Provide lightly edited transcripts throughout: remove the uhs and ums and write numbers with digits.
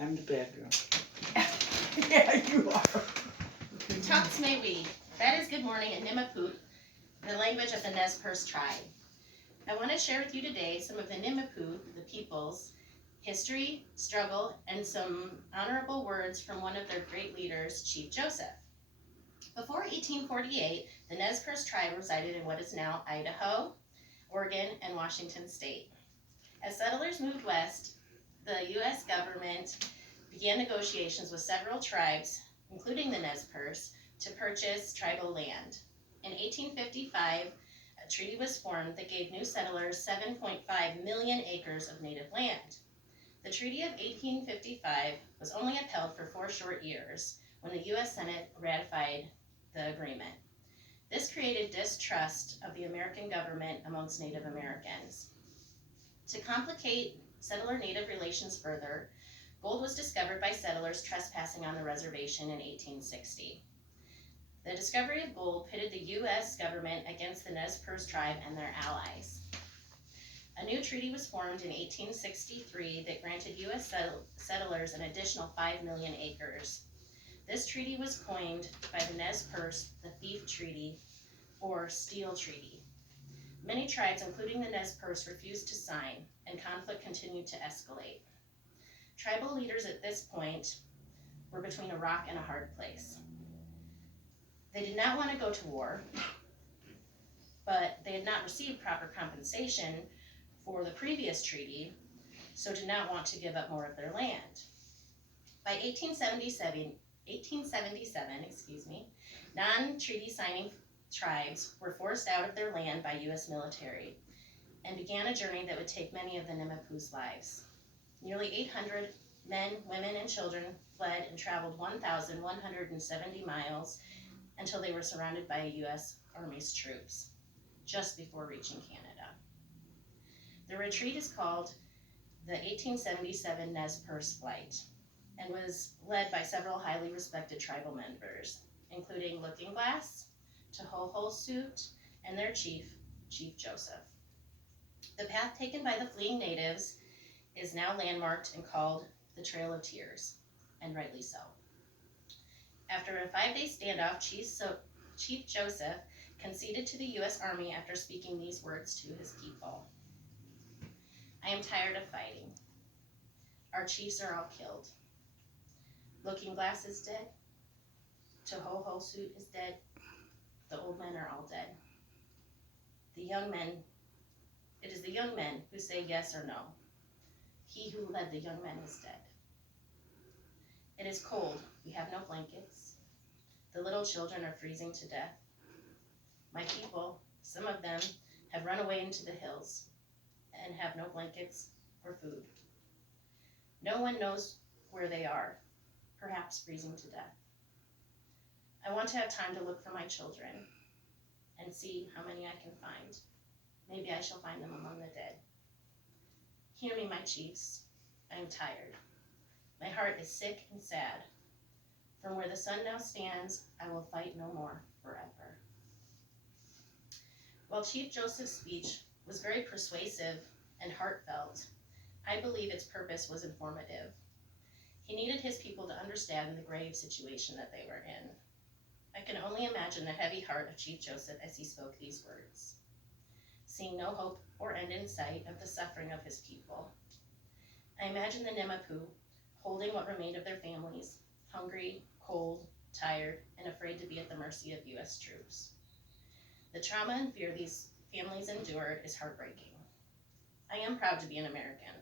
I'm the bad girl. Yeah, you are. Tux may we. That is good morning in Nimipoot, the language of the Nez Perce tribe. I want to share with you today some of the Nimipoot, the people's, history, struggle, and some honorable words from one of their great leaders, Chief Joseph. Before 1848, the Nez Perce tribe resided in what is now Idaho, Oregon, and Washington state. As settlers moved west, the U.S. government began negotiations with several tribes, including the Nez Perce, to purchase tribal land. In 1855, a treaty was formed that gave new settlers 7.5 million acres of native land. The Treaty of 1855 was only upheld for 4 short years when the U.S. Senate ratified the agreement. This created distrust of the American government amongst Native Americans. To complicate settler-native relations further, gold was discovered by settlers trespassing on the reservation in 1860. The discovery of gold pitted the U.S. government against the Nez Perce tribe and their allies. A new treaty was formed in 1863 that granted U.S. settlers an additional 5 million acres. This treaty was coined by the Nez Perce the Thief Treaty, or Steal Treaty. Many tribes, including the Nez Perce, refused to sign, and conflict continued to escalate. Tribal leaders at this point were between a rock and a hard place. They did not want to go to war, but they had not received proper compensation for the previous treaty, so did not want to give up more of their land. By 1877, non-treaty signing tribes were forced out of their land by U.S. military and began a journey that would take many of the Nimipoot's lives. Nearly 800 men, women, and children fled and traveled 1,170 miles until they were surrounded by U.S. Army's troops just before reaching Canada. The retreat is called the 1877 Nez Perce Flight and was led by several highly respected tribal members, including Looking Glass, Tohoho Suit, and their chief, Chief Joseph. The path taken by the fleeing natives is now landmarked and called the Trail of Tears, and rightly so. After a 5-day standoff, Chief Joseph conceded to the U.S. Army after speaking these words to his people. I am tired of fighting. Our chiefs are all killed. Looking Glass is dead. Tohoho Suit is dead. The old men are all dead. It is the young men who say yes or no. He who led the young men is dead. It is cold. We have no blankets. The little children are freezing to death. My people, some of them, have run away into the hills and have no blankets or food. No one knows where they are, perhaps freezing to death. I want to have time to look for my children and see how many I can find. Maybe I shall find them among the dead. Hear me, my chiefs. I am tired. My heart is sick and sad. From where the sun now stands, I will fight no more forever. While Chief Joseph's speech was very persuasive and heartfelt, I believe its purpose was informative. He needed his people to understand the grave situation that they were in. I can only imagine the heavy heart of Chief Joseph as he spoke these words. Seeing no hope or end in sight of the suffering of his people, I imagine the Nimipoot holding what remained of their families, hungry, cold, tired, and afraid to be at the mercy of U.S. troops. The trauma and fear these families endured is heartbreaking. I am proud to be an American.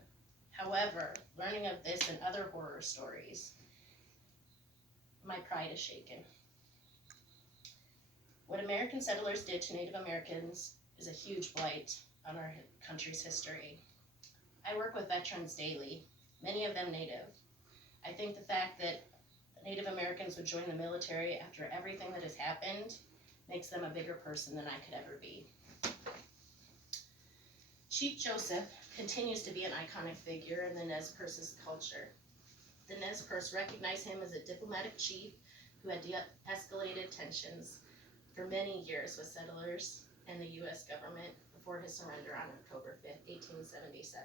However, learning of this and other horror stories, my pride is shaken. What American settlers did to Native Americans is a huge blight on our country's history. I work with veterans daily, many of them Native. I think the fact that Native Americans would join the military after everything that has happened makes them a bigger person than I could ever be. Chief Joseph continues to be an iconic figure in the Nez Perce's culture. The Nez Perce recognize him as a diplomatic chief who had de-escalated tensions for many years with settlers and the U.S. government before his surrender on October 5th, 1877.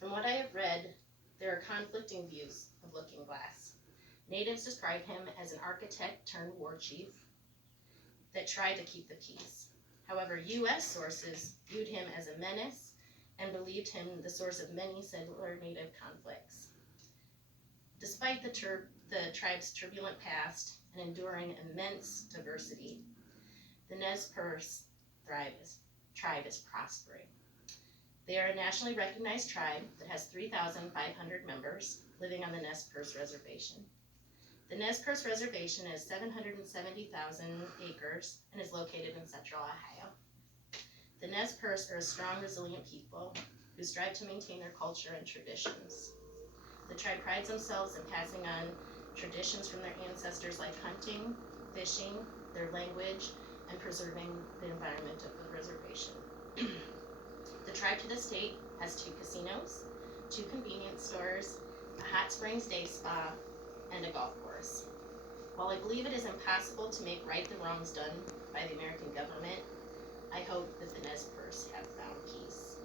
From what I have read There are conflicting views of Looking Glass. Natives describe him as an architect turned war chief that tried to keep the peace. However, U.S. sources viewed him as a menace and believed him the source of many settler native conflicts. Despite the tribe's turbulent past and enduring immense diversity, the Nez Perce tribe is prospering. They are a nationally recognized tribe that has 3,500 members living on the Nez Perce Reservation. The Nez Perce Reservation is 770,000 acres and is located in central Ohio. The Nez Perce are a strong, resilient people who strive to maintain their culture and traditions. The tribe prides themselves in passing on traditions from their ancestors like hunting, fishing, their language, and preserving the environment of the reservation. The tribe to this date has 2 casinos, 2 convenience stores, a hot springs day spa, and a golf course. While I believe it is impossible to make right the wrongs done by the American government, I hope that the Nez Perce have found peace.